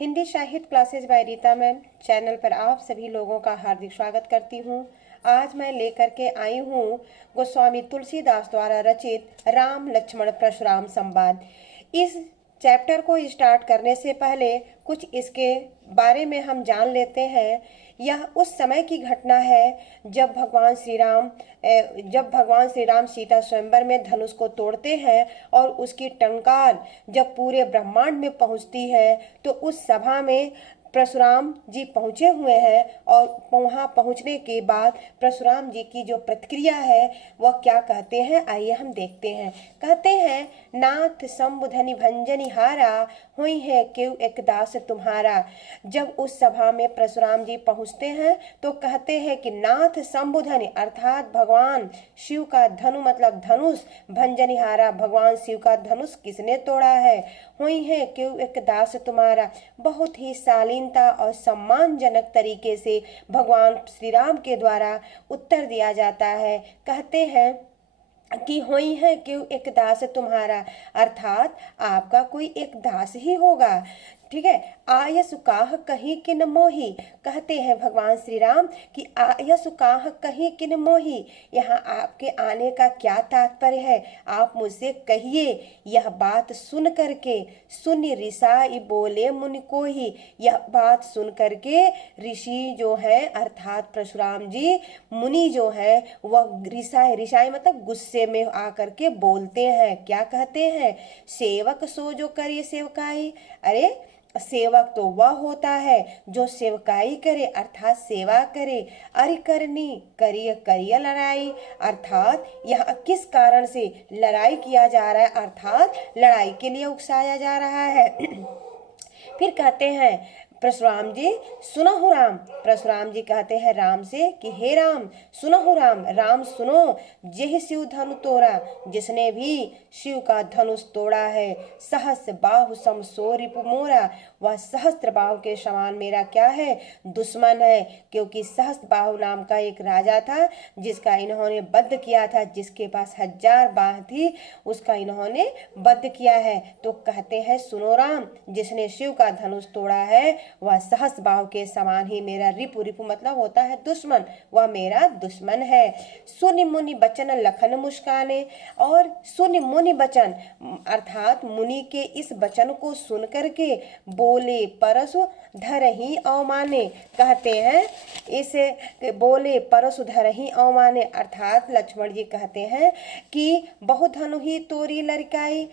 हिंदी साहित्य classes by Rita ma'am channel पर आप सभी लोगों का हार्दिक स्वागत करती हूँ। आज मैं लेकर के आई हूँ गोस्वामी तुलसीदास द्वारा रचित राम लक्ष्मण परशुराम संवाद। इस चैप्टर को स्टार्ट करने से पहले कुछ इसके बारे में हम जान लेते हैं। यह उस समय की घटना है जब भगवान श्री राम सीता स्वयंवर में धनुष को तोड़ते हैं और उसकी टंकार जब पूरे ब्रह्मांड में पहुंचती है तो उस सभा में परशुराम जी पहुंचे हुए हैं और वहां पहुंचने के बाद परशुराम जी की जो प्रतिक्रिया है वह क्या कहते हैं, आइए हम देखते हैं। कहते हैं, नाथ शंभुधनि भंजनि हारा हुई है क्यों एक दास तुम्हारा। जब उस सभा में परशुराम जी पहुंचते हैं तो कहते हैं कि नाथ शंभुधनि अर्थात भगवान शिव का धनु मतलब धनुष, भंजनि हारा भगवान शिव का धनुष किसने तोड़ा है, हुई है क्यों एक दास तुम्हारा। बहुत ही शालीनता और सम्मानजनक तरीके से भगवान श्री राम के द्वारा उत्तर दिया जाता है। कहते हैं कि हुई है क्यों एक दास तुम्हारा, अर्थात आपका कोई एक दास ही होगा। ठीक है, आयस काह कहीं किन मोही। कहते हैं भगवान श्री राम कि आयस काह कहीं किन मोही, यहाँ आपके आने का क्या तात्पर्य है, आप मुझसे कहिए। यह बात सुन करके सुनि ऋषाई बोले मुनि को ही। यह बात सुन करके ऋषि जो है अर्थात परशुराम जी मुनि जो है वह ऋषाई मतलब गुस्से में आकर के बोलते हैं। क्या कहते हैं, सेवक सो जो करे सेवकाई। अरे सेवक तो वह होता है जो सेवकाई करे अर्थात सेवा करे। अरे करनी करिय करिय लड़ाई, अर्थात यहाँ किस कारण से लड़ाई किया जा रहा है, अर्थात लड़ाई के लिए उकसाया जा रहा है। फिर कहते हैं परशुराम जी सुनहु राम। परशुराम जी कहते हैं राम से कि हे राम सुनहु राम, राम सुनो। जेहि शिव धनु तोड़ा, जिसने भी शिव का धनुष तोड़ा है। सहस्र बाहु सम सो रिपु मोरा, वह सहस्त्र बाहु के समान मेरा क्या है, दुश्मन है। क्योंकि सहस्त्र बाहु नाम का एक राजा था जिसका इन्होंने वध किया था, जिसके पास 1000 बाह थी उसका इन्होंने वध किया है। तो कहते हैं सुनो राम, जिसने शिव का धनुष तोड़ा है वह सहस्त्र बाहु के समान ही मेरा रिपु, रिपु मतलब होता है दुश्मन, वह मेरा दुश्मन है। सुनि मुनि बचन लखन मुस्काने, और सुनि मुनि बचन अर्थात मुनि के इस वचन को सुन करके बोले परसु धरहि अवमाने। कहते हैं इसे बोले परसु धरहि अवमाने अर्थात लक्ष्मण जी कहते हैं कि बहु धनु ही तोरी लड़काई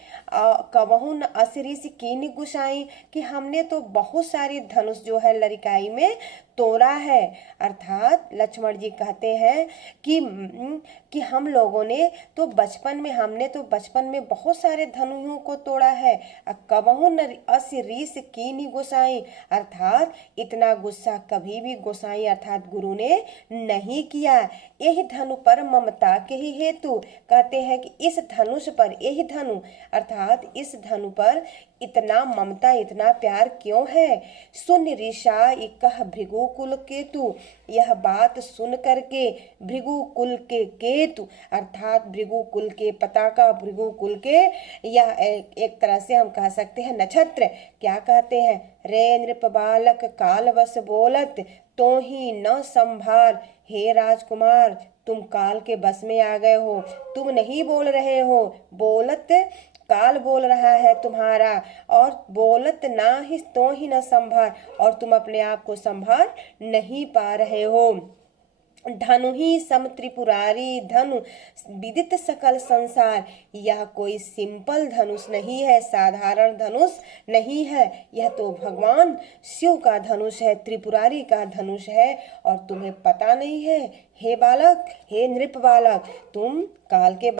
कबहु न असरिस कीनी गुसाई, कि हमने तो बहुत सारी धनुष जो है लड़काई में तोड़ा है। अर्थात लक्ष्मण जी कहते हैं कि हम लोगों ने तो हमने तो बचपन में बहुत सारे धनुओं को तोड़ा है। कबहु न असरिस कीनी गोसाई, अर्थात इतना गुस्सा कभी भी गोसाई अर्थात गुरु ने नहीं किया। यही धनु पर ममता के ही हेतु, कहते हैं कि इस धनुष पर, यही धनु अर्थात इस धनु पर इतना ममता इतना प्यार क्यों है। सुन ऋषा कह भृगु कुल केतु, यह बात सुन करके भृगु कुल के केतु अर्थात भृगु कुल के पताका, भृगु कुल के यह एक तरह से हम कह सकते हैं नक्षत्र। क्या कहते हैं, रे नृप बालक काल बस बोलत तो ही न संभार। हे राजकुमार तुम काल के बस में आ गए हो, तुम नहीं बोल रहे हो, बोलत काल बोल रहा है तुम्हारा, और बोलत ना ही तो ही न संभार, और तुम अपने आप को संभाल नहीं पा रहे हो। धनु ही सम त्रिपुरारी धनु विदित सकल संसार, यह कोई सिंपल धनुष नहीं है, साधारण धनुष नहीं है, यह तो भगवान शिव का धनुष है, त्रिपुरारी का धनुष है, और तुम्हें पता नहीं है। हे बालक, हे नृप बालक, तुम काल के